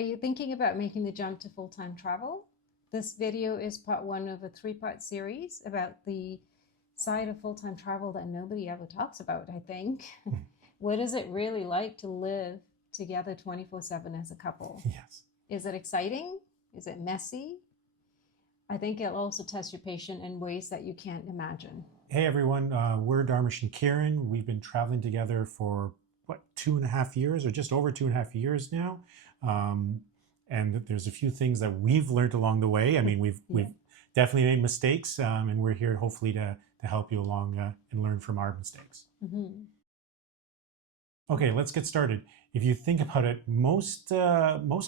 Are you thinking about making the jump to full-time travel? This video is part one of a three-part series about the side of full-time travel that nobody ever talks about, I think. What is it really like to live together 24/7 as a couple? Yes. Is it exciting? Is it messy? I think it'll also test your patience in ways that you can't imagine. Hey everyone, we're Dharmesh and Kieran. We've been traveling together for 2.5 years, or just over 2.5 years now. And there's a few things that we've learned along the way. I mean, we've definitely made mistakes, and we're here hopefully to help you along and learn from our mistakes. Mm-hmm. Okay, let's get started. If you think about it, most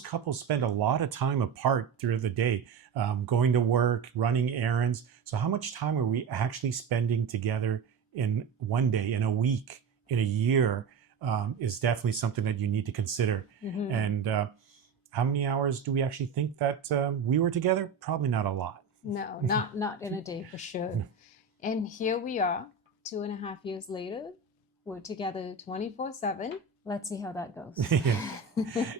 couples spend a lot of time apart through the day, going to work, running errands. So how much time are we actually spending together in one day, in a week, in a year, is definitely something that you need to consider. Mm-hmm. And how many hours do we actually think that we were together? Probably not a lot. No, not in a day for sure. No. And here we are, 2.5 years later. We're together 24/7. Let's see how that goes.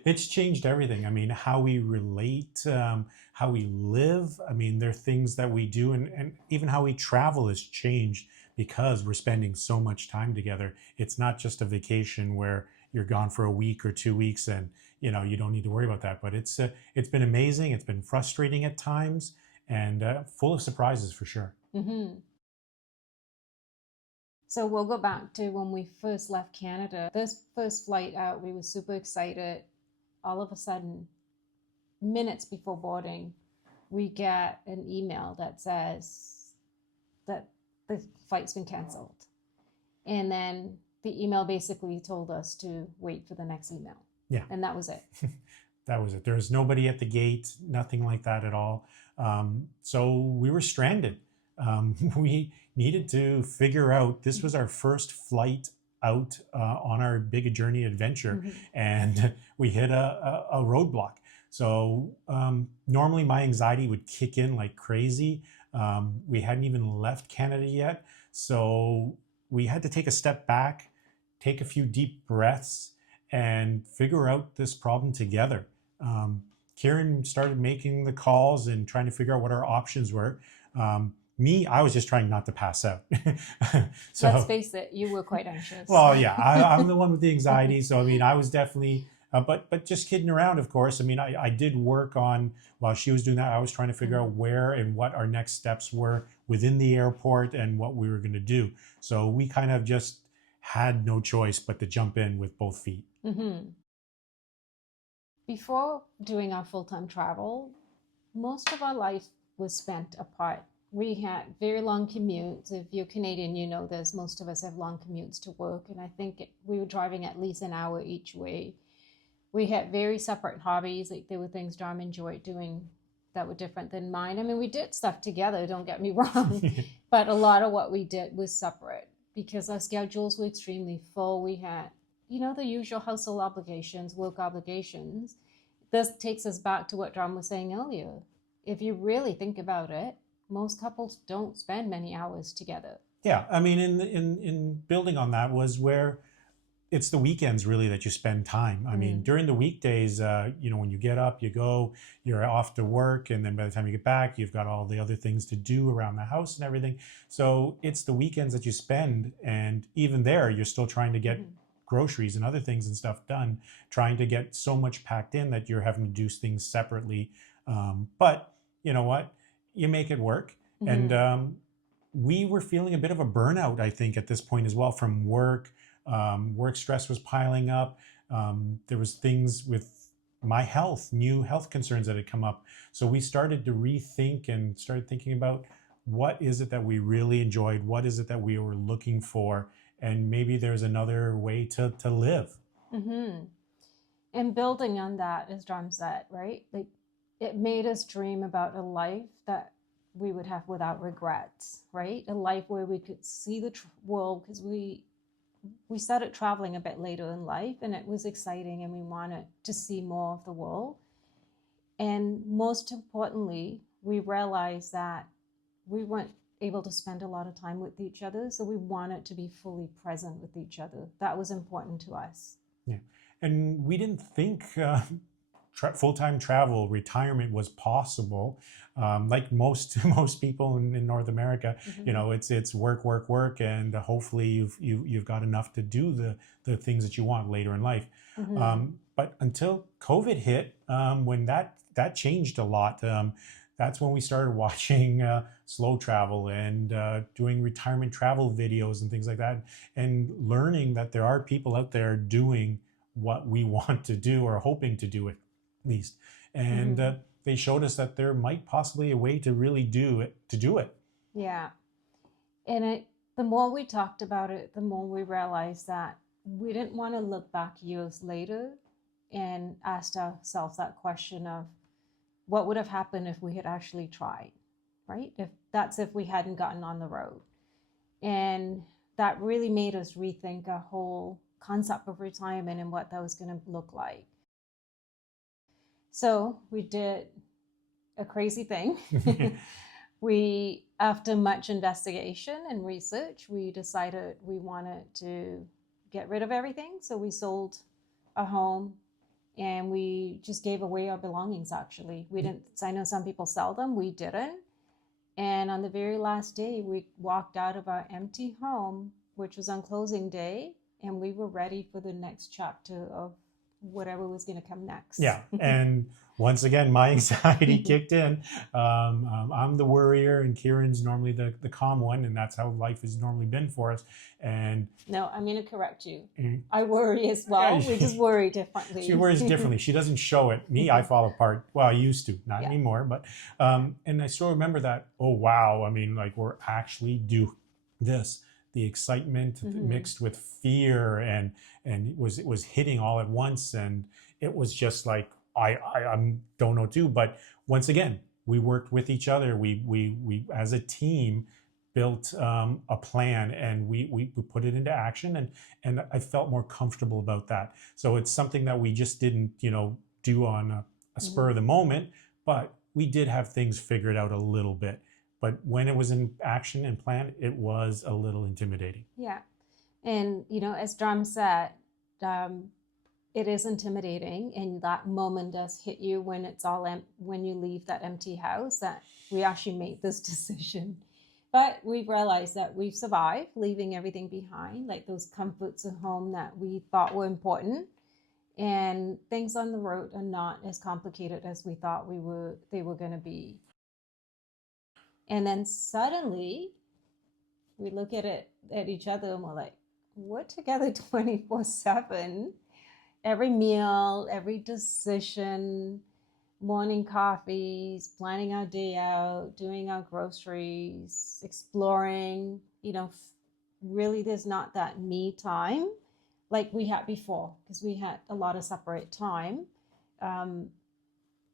It's changed everything. I mean, how we relate, how we live. I mean, there are things that we do, and even how we travel has changed because we're spending so much time together. It's not just a vacation where you're gone for a week or 2 weeks and you don't need to worry about that. But it's been amazing. It's been frustrating at times and full of surprises for sure. Mm-hmm. So we'll go back to when we first left Canada. This first flight out, we were super excited. All of a sudden, minutes before boarding, we get an email that says that the flight's been canceled. And then the email basically told us to wait for the next email. Yeah. And that was it. That was it. There was nobody at the gate, nothing like that at all. So we were stranded. We needed to figure out, this was our first flight out on our big journey adventure, mm-hmm. and we hit a roadblock. So normally my anxiety would kick in like crazy. We hadn't even left Canada yet. So we had to take a step back, take a few deep breaths, and figure out this problem together. Kieran started making the calls and trying to figure out what our options were. Me, I was just trying not to pass out. So, let's face it, you were quite anxious. Well, yeah, I'm the one with the anxiety. So, I mean, I was definitely, but just kidding around, of course. I mean, I did work on, while she was doing that, I was trying to figure out where and what our next steps were within the airport and what we were going to do. So we kind of just had no choice but to jump in with both feet. Mm-hmm. Before doing our full-time travel, most of our life was spent apart. We had very long commutes. If you're Canadian, you know this. Most of us have long commutes to work, and I think we were driving at least an hour each way. We had very separate hobbies. Like, there were things Dharm enjoyed doing that were different than mine. I mean, we did stuff together, don't get me wrong, but a lot of what we did was separate because our schedules were extremely full. We had, the usual household obligations, work obligations. This takes us back to what Dharm was saying earlier. If you really think about it, most couples don't spend many hours together. Yeah, I mean, in building on that was where it's the weekends really that you spend time. I mean, during the weekdays, when you get up, you go, you're off to work, and then by the time you get back, you've got all the other things to do around the house and everything. So it's the weekends that you spend, and even there, you're still trying to get groceries and other things and stuff done, trying to get so much packed in that you're having to do things separately. But you know what? You make it work. And we were feeling a bit of a burnout, I think, at this point as well from work. Work stress was piling up. There was things with my health, new health concerns that had come up. So we started to rethink and started thinking about what is it that we really enjoyed? What is it that we were looking for? And maybe there's another way to live. Mm-hmm. And building on that, as Dharm said, right? Like, it made us dream about a life that we would have without regrets, right? A life where we could see the world, because we started traveling a bit later in life, and it was exciting, and we wanted to see more of the world. And most importantly, we realized that we weren't able to spend a lot of time with each other, so we wanted to be fully present with each other. That was important to us. Yeah, and we didn't think full-time travel, retirement was possible. Like most people in North America, it's work, work, work, and hopefully you've got enough to do the things that you want later in life. But until COVID hit, when that changed a lot. That's when we started watching slow travel and doing retirement travel videos and things like that, and learning that there are people out there doing what we want to do or hoping to do it, at least. And they showed us that there might possibly a way to really do it. Yeah. And the more we talked about it, the more we realized that we didn't want to look back years later and ask ourselves that question of what would have happened if we had actually tried, right? If we hadn't gotten on the road. And that really made us rethink our whole concept of retirement and what that was going to look like. So we did a crazy thing. After much investigation and research, we decided we wanted to get rid of everything. So we sold a home and we just gave away our belongings, actually. We didn't, I know some people sell them, we didn't. And on the very last day, we walked out of our empty home, which was on closing day, and we were ready for the next chapter of whatever was going to come next. Yeah. And once again, my anxiety kicked in. I'm the worrier, and Kieran's normally the calm one, and that's how life has normally been for us. And no, I'm going to correct you. I worry as well. We just worry differently. She worries differently. She doesn't show it. Me, I fall apart. Well, I used to, not anymore. But and I still remember that. Oh wow! I mean, like, we're actually do this. The excitement mixed with fear and it was hitting all at once, and it was just like I don't know what to do. But once again, we worked with each other. We as a team built a plan, and we put it into action, and I felt more comfortable about that. So it's something that we just didn't do on a spur of the moment, but we did have things figured out a little bit. But when it was in action and planned, it was a little intimidating. Yeah. And, as Drum said, it is intimidating. And that moment does hit you when it's all when you leave that empty house, that we actually made this decision. But we've realized that we've survived leaving everything behind, like those comforts of home that we thought were important. And things on the road are not as complicated as we thought they were going to be. And then suddenly we look at each other and we're like, we're together 24/7. Every meal, every decision, morning coffees, planning our day out, doing our groceries, exploring, really there's not that me time like we had before, because we had a lot of separate time.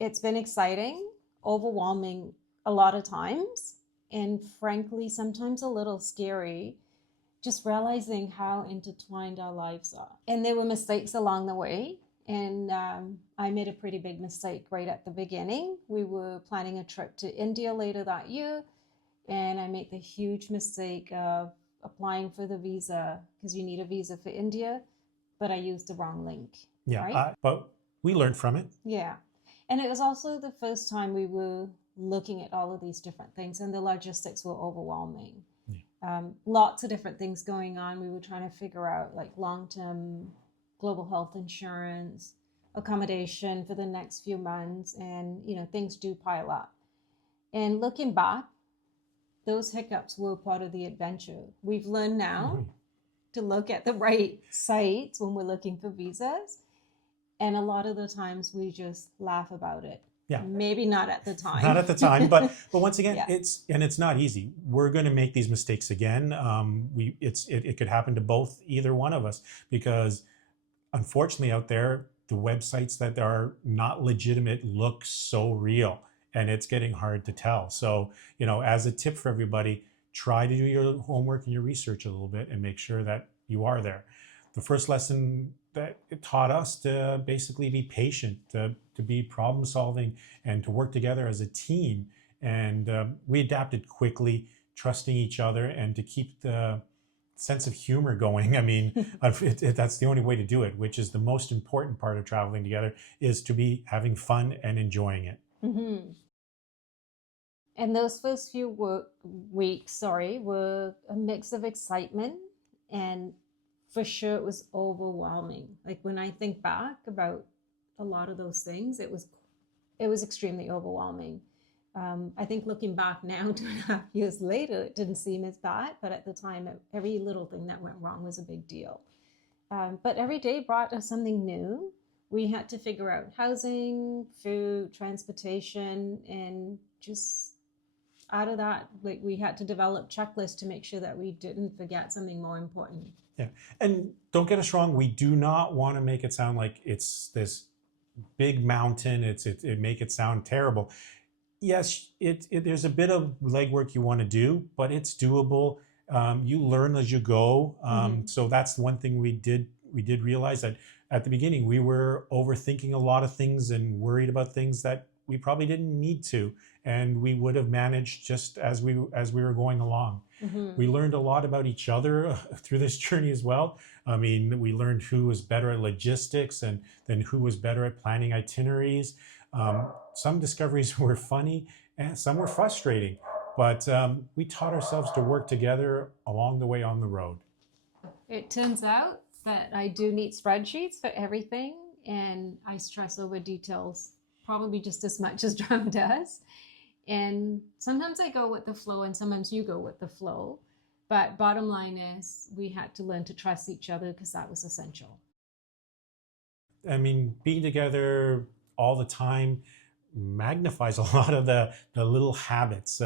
It's been exciting, overwhelming a lot of times, and frankly sometimes a little scary, just realizing how intertwined our lives are. And there were mistakes along the way, and I made a pretty big mistake right at the beginning. We were planning a trip to India later that year, and I made the huge mistake of applying for the visa, because you need a visa for India, but I used the wrong link. Yeah, right? But we learned from it. Yeah. And it was also the first time we were looking at all of these different things, and the logistics were overwhelming. Lots of different things going on. We were trying to figure out like long-term global health insurance, accommodation for the next few months, and things do pile up. And looking back, those hiccups were part of the adventure. We've learned now to look at the right sites when we're looking for visas, and a lot of the times we just laugh about it. Yeah. Maybe not at the time. Not at the time, but once again, it's not easy. We're going to make these mistakes again. It could happen to either one of us, because unfortunately out there, the websites that are not legitimate look so real, and it's getting hard to tell. So, as a tip for everybody, try to do your homework and your research a little bit and make sure that you are there. The first lesson that it taught us to basically be patient, to be problem solving, and to work together as a team. And we adapted quickly, trusting each other, and to keep the sense of humor going. I mean, that's the only way to do it, which is the most important part of traveling together, is to be having fun and enjoying it. Mm-hmm. And those first few weeks, were a mix of excitement, and for sure it was overwhelming. Like when I think back about a lot of those things, it was extremely overwhelming. I think looking back now, 2.5 years later, it didn't seem as bad, but at the time, every little thing that went wrong was a big deal. But every day brought us something new. We had to figure out housing, food, transportation, and just out of that, like we had to develop checklists to make sure that we didn't forget something more important. Yeah. And don't get us wrong, we do not want to make it sound like it's this big mountain. It make it sound terrible. Yes, there's a bit of legwork you want to do, but it's doable. You learn as you go. So that's one thing we did realize, that at the beginning we were overthinking a lot of things and worried about things that we probably didn't need to, and we would have managed just as we were going along. We learned a lot about each other through this journey as well. I mean, we learned who was better at logistics and then who was better at planning itineraries. Some discoveries were funny and some were frustrating, but we taught ourselves to work together along the way on the road. It turns out that I do need spreadsheets for everything, and I stress over details probably just as much as Drum does. And sometimes I go with the flow, and sometimes you go with the flow. But bottom line is, we had to learn to trust each other because that was essential. I mean, being together all the time magnifies a lot of the little habits,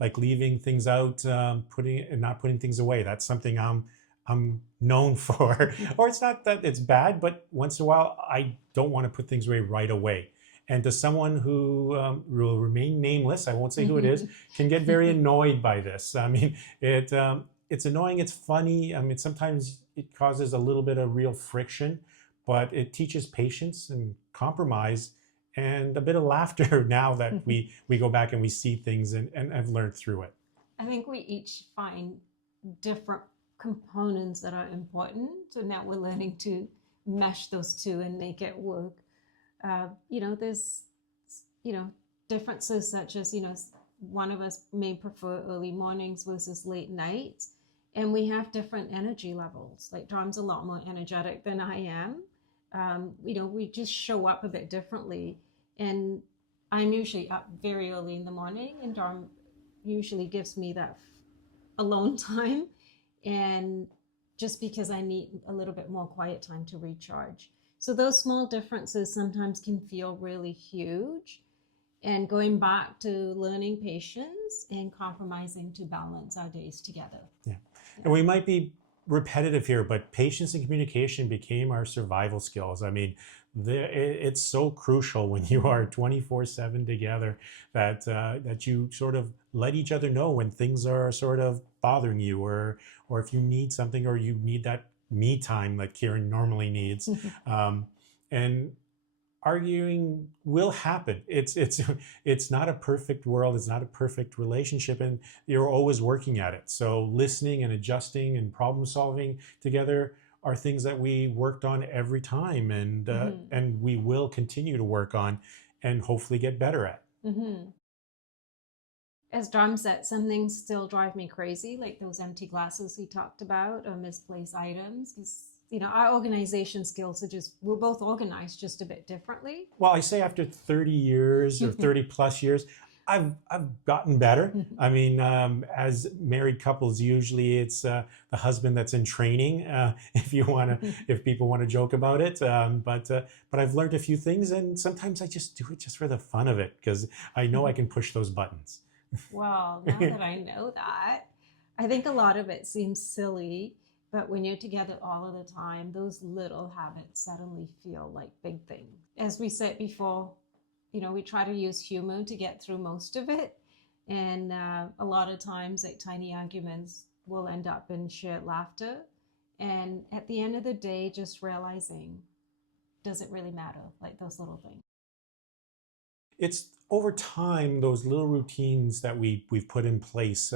like leaving things out, putting and not putting things away. That's something I'm known for. Or it's not that it's bad, but once in a while I don't want to put things away right away. And to someone who will remain nameless, I won't say who it is, can get very annoyed by this. I mean, it's annoying, it's funny. I mean, sometimes it causes a little bit of real friction, but it teaches patience and compromise and a bit of laughter now that we go back and we see things and have learned through it. I think we each find different components that are important, so now we're learning to mesh those two and make it work. There's differences such as, one of us may prefer early mornings versus late nights, and we have different energy levels. Like Dom's a lot more energetic than I am. We just show up a bit differently, and I'm usually up very early in the morning, and Dom usually gives me that alone time, and just because I need a little bit more quiet time to recharge. So those small differences sometimes can feel really huge, and going back to learning patience and compromising to balance our days together. Yeah. And we might be repetitive here, but patience and communication became our survival skills. I mean, it's so crucial when you are 24/7 together that you sort of let each other know when things are sort of bothering you, or if you need something, or you need that me time that Kieran normally needs. And arguing will happen. It's not a perfect world. It's not a perfect relationship, and you're always working at it. So listening and adjusting and problem solving together are things that we worked on every time, and we will continue to work on and hopefully get better at. As Dom said, some things still drive me crazy, like those empty glasses he talked about, or misplaced items. Because our organization skills we're both organized just a bit differently. Well, I say after 30 years or 30 plus years, I've gotten better. I mean, as married couples, usually it's the husband that's in training, if people want to joke about it. But I've learned a few things, and sometimes I just do it just for the fun of it, because I know I can push those buttons. Well, now that I know that, I think a lot of it seems silly, but when you're together all of the time, those little habits suddenly feel like big things. As we said before, we try to use humor to get through most of it. And a lot of times, like tiny arguments will end up in shared laughter. And at the end of the day, just realizing, does it really matter? Like those little things. It's over time, those little routines that we've put in place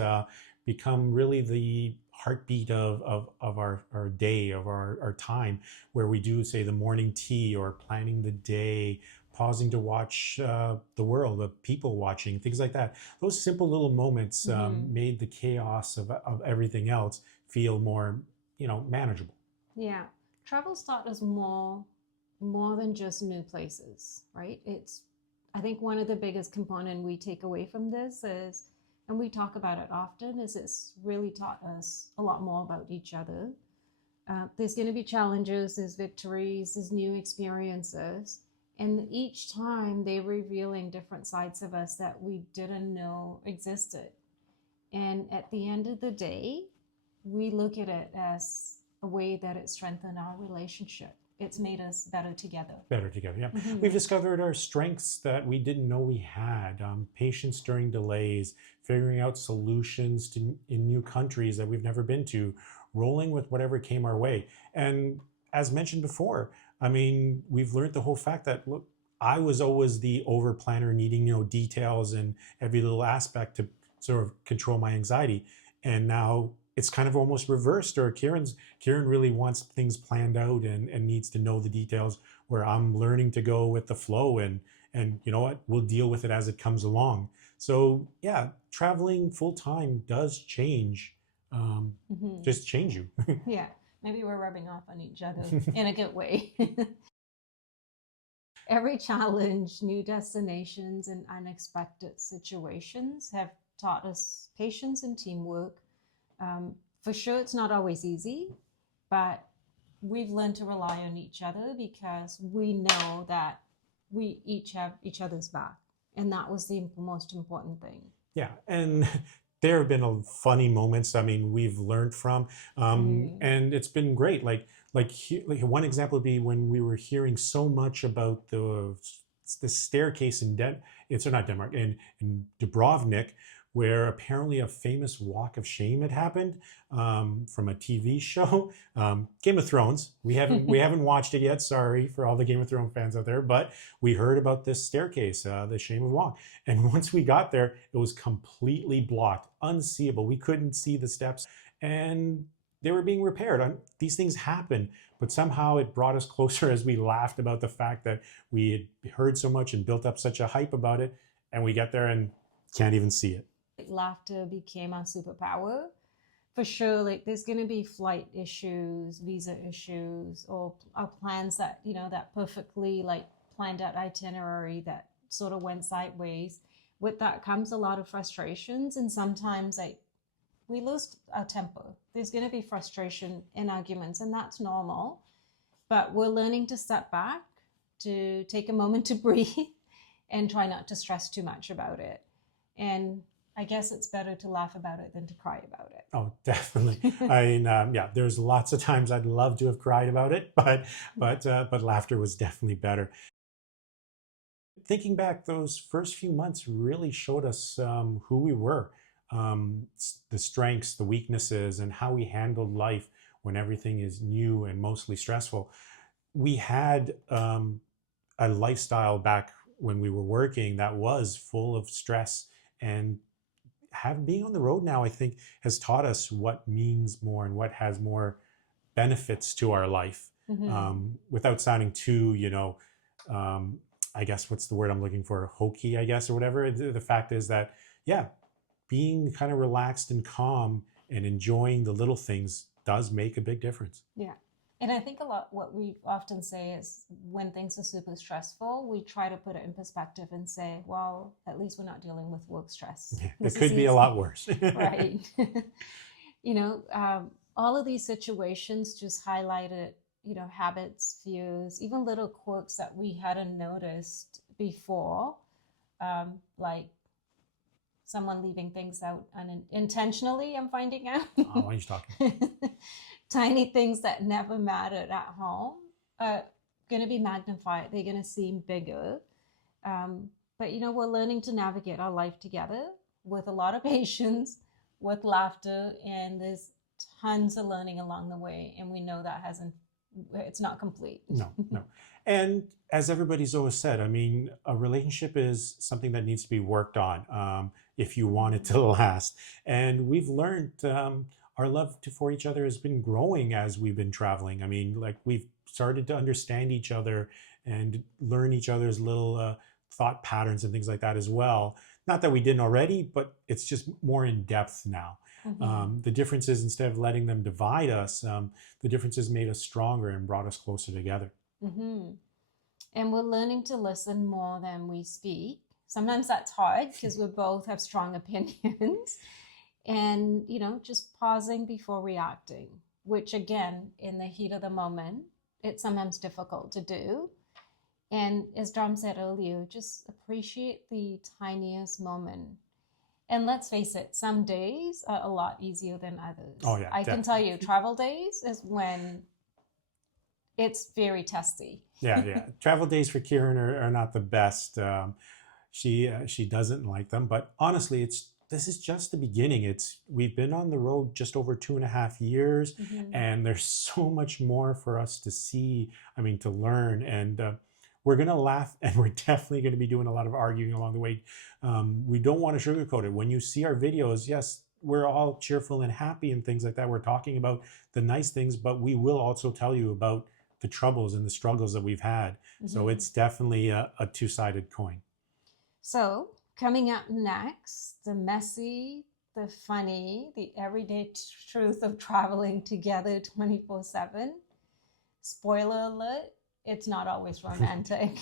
become really the heartbeat of our day, of our time, where we do, say, the morning tea or planning the day, pausing to watch the world, the people watching, things like that. Those simple little moments made the chaos of everything else feel more, manageable. Yeah, travel's taught us more than just new places, right? It's I think one of the biggest component we take away from this is, and we talk about it often, is it's really taught us a lot more about each other. There's going to be challenges, there's victories, there's new experiences, and each time they're revealing different sides of us that we didn't know existed. And at the end of the day, we look at it as a way that it strengthened our relationship. It's made us better together. Better together, yeah. We've discovered our strengths that we didn't know we had. Patience during delays, figuring out solutions in new countries that we've never been to, rolling with whatever came our way. And as mentioned before, I mean, we've learned the whole fact that, look, I was always the over planner, needing, details and every little aspect to sort of control my anxiety. And now it's kind of almost reversed, or Karen really wants things planned out and needs to know the details, where I'm learning to go with the flow, and you know what, we'll deal with it as it comes along. So yeah, traveling full time does change, just change you. Yeah, maybe we're rubbing off on each other in a good way. Every challenge, new destinations, and unexpected situations have taught us patience and teamwork. For sure, it's not always easy, but we've learned to rely on each other because we know that we each have each other's back. And that was the most important thing. Yeah. And there have been funny moments, I mean, we've learned from, and it's been great. Like one example would be when we were hearing so much about the staircase it's not Denmark, in Dubrovnik, where apparently a famous walk of shame had happened, from a TV show, Game of Thrones. We haven't watched it yet. Sorry for all the Game of Thrones fans out there, but we heard about this staircase, the shame of walk. And once we got there, it was completely blocked, unseeable. We couldn't see the steps, and they were being repaired. These things happen, but somehow it brought us closer as we laughed about the fact that we had heard so much and built up such a hype about it, and we get there and can't even see it. Laughter became our superpower. For sure, like there's going to be flight issues, visa issues, or our plans that, that perfectly planned out itinerary that sort of went sideways. With that comes a lot of frustrations, and sometimes we lose our temper. There's going to be frustration in arguments, and that's normal. But we're learning to step back, to take a moment to breathe, and try not to stress too much about it. And I guess it's better to laugh about it than to cry about it. Oh, definitely. I mean, yeah, there's lots of times I'd love to have cried about it, but laughter was definitely better. Thinking back, those first few months really showed us who we were, the strengths, the weaknesses, and how we handled life when everything is new and mostly stressful. We had a lifestyle back when we were working that was full of stress, and being on the road now, I think, has taught us what means more and what has more benefits to our life, without sounding too, I guess, what's the word I'm looking for? Hokey, I guess, or whatever. The fact is that, yeah, being kind of relaxed and calm and enjoying the little things does make a big difference. Yeah. And I think a lot what we often say is when things are super stressful, we try to put it in perspective and say, well, at least we're not dealing with work stress. Yeah, it could be a lot worse. Right. All of these situations just highlighted, habits, fears, even little quirks that we hadn't noticed before, like someone leaving things out unintentionally, I'm finding out. Oh, why are you talking? Tiny things that never mattered at home are going to be magnified. They're going to seem bigger. But, we're learning to navigate our life together with a lot of patience, with laughter, and there's tons of learning along the way. And we know that it's not complete. No. And as everybody's always said, I mean, a relationship is something that needs to be worked on if you want it to last. And we've learned our love for each other has been growing as we've been traveling. I mean, like we've started to understand each other and learn each other's little thought patterns and things like that as well. Not that we didn't already, but it's just more in depth now. The difference is, instead of letting them divide us, the differences made us stronger and brought us closer together. And we're learning to listen more than we speak. Sometimes that's hard because we both have strong opinions. And, you know, just pausing before reacting, which again, in the heat of the moment, it's sometimes difficult to do. And as Dom said earlier, just appreciate the tiniest moment. And let's face it, some days are a lot easier than others. Oh, yeah, I can tell you, travel days is when it's very testy. Yeah. Travel days for Kieran are not the best. She doesn't like them, but honestly, this is just the beginning. We've been on the road just over 2.5 years, and there's so much more for us to see. I mean, to learn, and we're gonna laugh, and we're definitely going to be doing a lot of arguing along the way. We don't want to sugarcoat it. When you see our videos, yes, we're all cheerful and happy and things like that. We're talking about the nice things, but we will also tell you about the troubles and the struggles that we've had. So it's definitely a two-sided coin. So coming up next, the messy, the funny, the everyday truth of traveling together 24/7. Spoiler alert, it's not always romantic.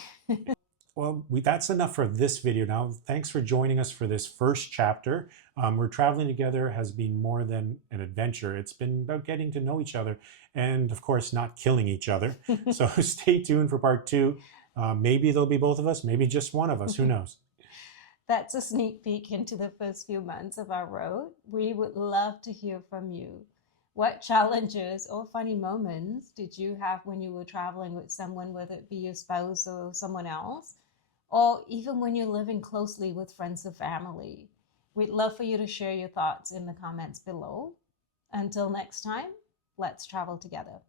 Well, that's enough for this video now. Thanks for joining us for this first chapter. We're traveling together has been more than an adventure. It's been about getting to know each other and, of course, not killing each other. So stay tuned for part 2. Maybe there'll be both of us, maybe just one of us. Who knows? That's a sneak peek into the first few months of our road. We would love to hear from you. What challenges or funny moments did you have when you were traveling with someone, whether it be your spouse or someone else, or even when you're living closely with friends or family? We'd love for you to share your thoughts in the comments below. Until next time, let's travel together.